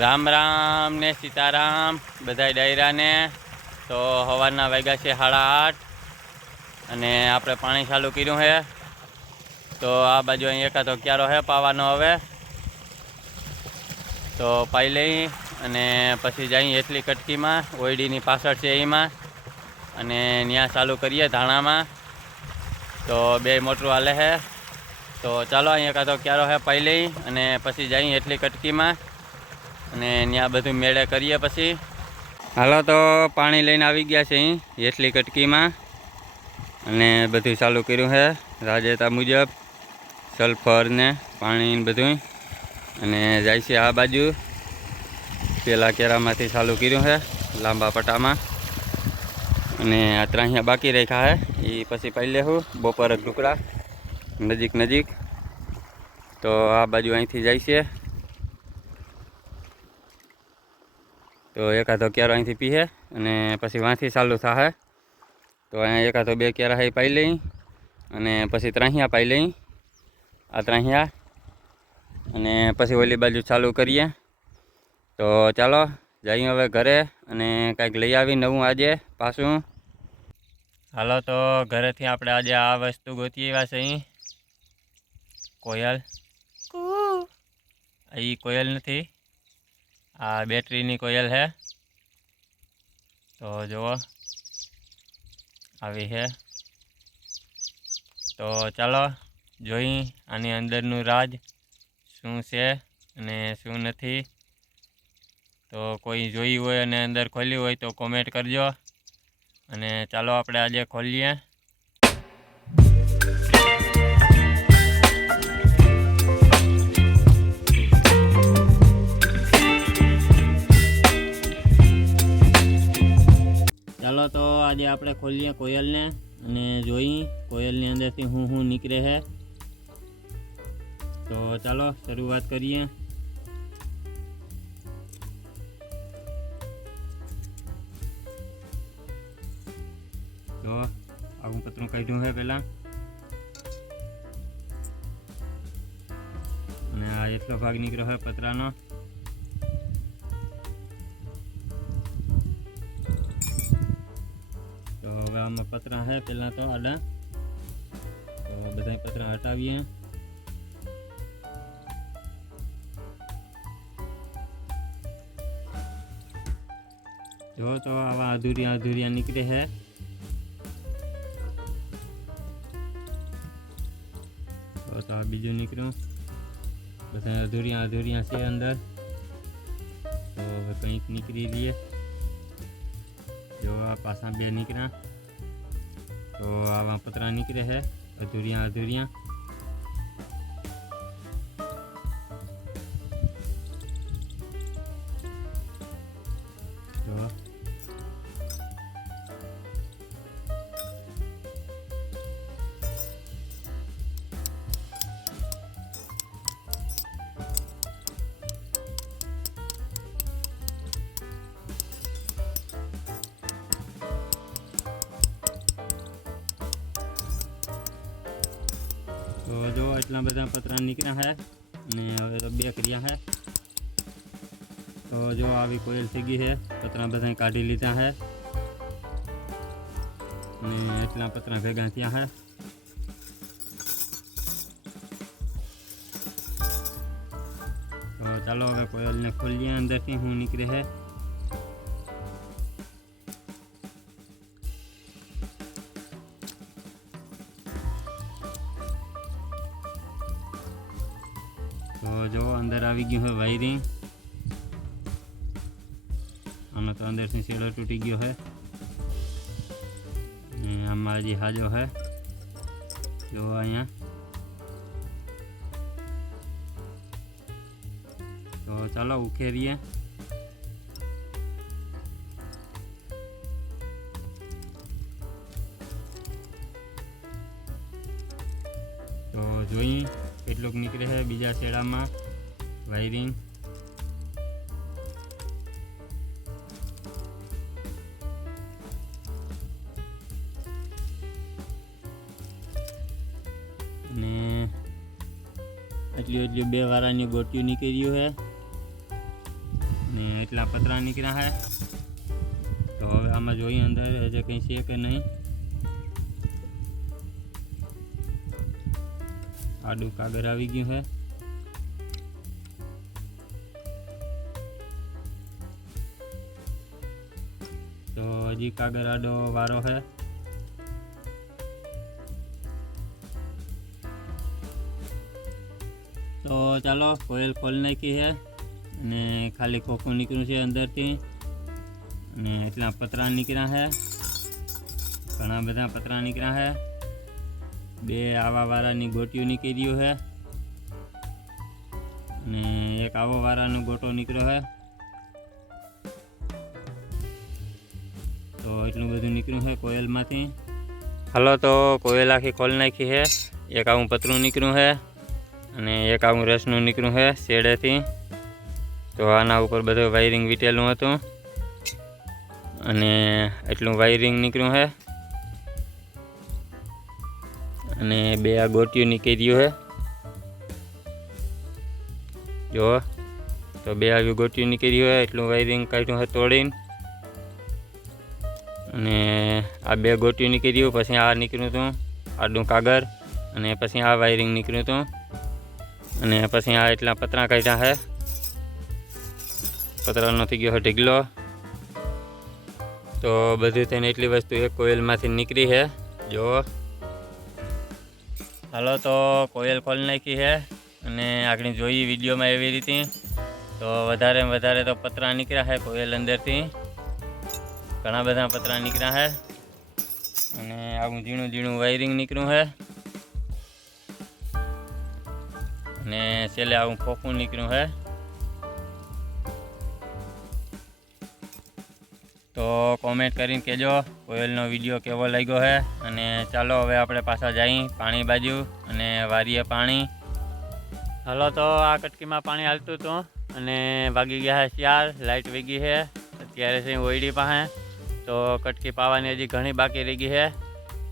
રામ રામ ને સીતારામ, બધાય ડાયરાને. તો સવારના વાગ્યા છે સાડા આઠ અને આપણે પાણી ચાલુ કર્યું છે તો આ બાજુ અહીં એકાદો ક્યારો છે પાવાનો હવે. તો પાઈ લઈ અને પછી જઈ એટલી કટકીમાં, ઓયડીની પાછળ છે એમાં. અને ત્યાં ચાલુ કરીએ ધાણામાં. તો બે મોટરું હાલે છે તો ચાલો અહીંયા એકાદો ક્યારો હે પાઈ લઈ અને પછી જઈએ એટલી કટકીમાં. અને ત્યાં બધું મેળે કરીએ પછી. હાલો તો પાણી લઈને આવી ગયા છે અહીં એટલી કટકીમાં. અને બધું ચાલુ કર્યું છે રાજેતા મુજબ, સલ્ફર ને પાણી બધું અને જાય છે આ બાજુ, પેલા કેરામાંથી ચાલુ કર્યું છે, લાંબા પટામાં. અને આ ત્રણ અહીંયા બાકી રાખ્યા છે એ પછી પાઈ લેવું બપોર ટુકડા નજીક નજીક તો આ બાજુ અહીંથી જાય છે તો એકાદો ક્યારો અહીંથી પીહે અને પછી વાંથી ચાલુ થાહે. તો અહીંયા એકાદો બે ક્યારા અહીં પાઈ લઈ અને પછી ત્રાહિયા પાઈ લઈ. આ ત્રાહિયા અને પછી ઓલી બાજુ ચાલુ કરીએ. તો ચાલો જઈએ હવે ઘરે અને કાંઈક લઈ આવી નવું આજે પાછું. હાલો તો ઘરેથી આપણે આજે આ વસ્તુ ગોતી આવ્યા છે અહીં. કોયલ. એ કોયલ નથી. આ બેટરીની કોયલ છે તો જુઓ, આવી છે તો ચાલો, જોઈ આની અંદરનું રાજ શું છે અને શું નથી. તો કોઈ જોઈ હોય અને અંદર ખોલ્યું હોય તો કોમેન્ટ કરજો. અને ચાલો આપણે આજે ખોલીએ. આજે આપણે ખોલીએ કોયલને અને જોઈ કોયલની અંદરથી હું હું નીકળે છે તો ચાલો શરૂઆત કરીએ. તો આવું પતરું કાઢ્યું છે પહેલાં. અને આ એટલો ભાગ નીકળ્યો છે પતરાનો. આમાં પતરા છે પહેલાં તો આડા તો બધા પતરા હટાવીએ. જો તો આવા અધૂરિયા અધૂરિયા નીકળે છે તો આ બીજું નીકળ્યું. બધા અધૂરિયા અધૂરિયા છે અંદર. તો હવે કંઈક નીકળી લઈએ. જો, આ પાછા બે નીકળ્યા. તો આવા પતરા નીકળે છે અધૂરિયા અધૂરિયા જો એટલા બધા પતરા નીકળ્યા છે અને હવે તો બે કર્યા છે તો જો આવી કોયલ થઈ ગઈ છે પતરા બધા કાઢી લીધા છે અને એટલા પતરા ભેગા થયા છે તો ચાલો હવે કોયલને ખોલીએ અંદરથી શું નીકળે છે જો અંદર આવી ગયું છે વાયરિંગ. આનો તો અંદરથી શેડો તૂટી ગયો છે. આમાં હજી હાજો છે, જો અહીંયા. તો ચાલો ઉખેરીએ. તો જોઈ કેટલુંક નીકળે છે બીજા શેડામાં. વાયરિંગ. અને એટલી એટલી બે વારાની ગોટીઓ નીકળ્યું છે. ને એટલા પતરા નીકળ્યા છે. તો હવે આમાં જોઈએ અંદર હજે કંઈ છે કે નહીં. આડું કાગળ આવી ગયું છે તો હજી કાગળ આડો વારો છે તો ચાલો કોયલ ખોલી નાખી છે અને ખાલી ખોખું નીકળ્યું છે અંદરથી અને એટલા પતરા નીકળ્યા છે ઘણા બધા પતરા નીકળ્યા છે બે આવા વારાની ગોટીઓ નીકળ્યું છે અને એક આવો વારાનો ગોટો નીકળ્યો છે તો એટલું બધું નીકળ્યું છે કોયલમાંથી. હાલો, તો કોયલ આખી ખોલ નાખી છે એક આવું પતરું નીકળ્યું છે અને એક આવું રસનું નીકળ્યું છે શેડેથી. તો આના ઉપર બધું વાયરિંગ વીટેલું હતું. અને એટલું વાયરિંગ નીકળ્યું છે અને બે આ ગોટીઓ નીકળ્યું છે જો, તો બે આવી ગોટીઓ નીકળ્યું હોય એટલું વાયરિંગ કાઢ્યું હોય તોડીને. અને આ બે ગોટીઓ નીકળ્યું પછી આ નીકળ્યું હતું આડું કાગળ, અને પછી આ વાયરિંગ નીકળ્યું હતું અને પછી આ એટલા પતરા કાઢ્યા છે પતરાનો થઈ ગયો ઢીગલો. તો બધું થઈને એટલી વસ્તુ એક કોયલમાંથી નીકળી છે જો હાલો તો કોયલ ખોલી નાખી છે અને આગળ જોઈએ વિડીયોમાં એવી રીતે. તો વધારે વધારે તો પતરા નીકળ્યા છે કોયલ અંદરથી. ઘણા બધા પતરા નીકળ્યા છે અને આવું ઝીણું ઝીણું વાયરિંગ નીકળ્યું છે અને છેલ્લે આવું ખોખું નીકળ્યું છે તો કોમેન્ટ કરીને કહેજો, કોયલનો વીડિયો કેવો લાગ્યો છે અને ચાલો હવે આપણે પાછા જઈ પાણી બાજુ અને વારીએ પાણી. હાલો, તો આ કટકીમાં પાણી હાલતું હતું અને વાગી ગયા છે ચાર લાઇટ વેગી છે અત્યારે છે ઓયડી પાસે. તો કટકી પાવાની હજી ઘણી બાકી રહી ગઈ છે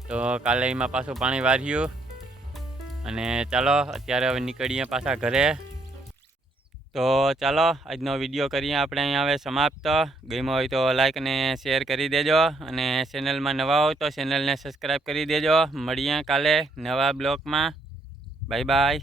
તો કાલે એમાં પાછું પાણી વાર્યું. અને ચાલો, અત્યારે હવે નીકળીએ પાછા ઘરે. તો ચાલો, આજનો વીડિયો કરીએ આપણે. અહીંયા હવે સમાપ્ત. ગમ્યો હોય તો લાઇક અને શેર કરી દેજો. અને ચેનલમાં નવા હોય તો ચેનલને સબસ્ક્રાઈબ કરી દેજો. મળીએ કાલે નવા બ્લોગમાં બાય બાય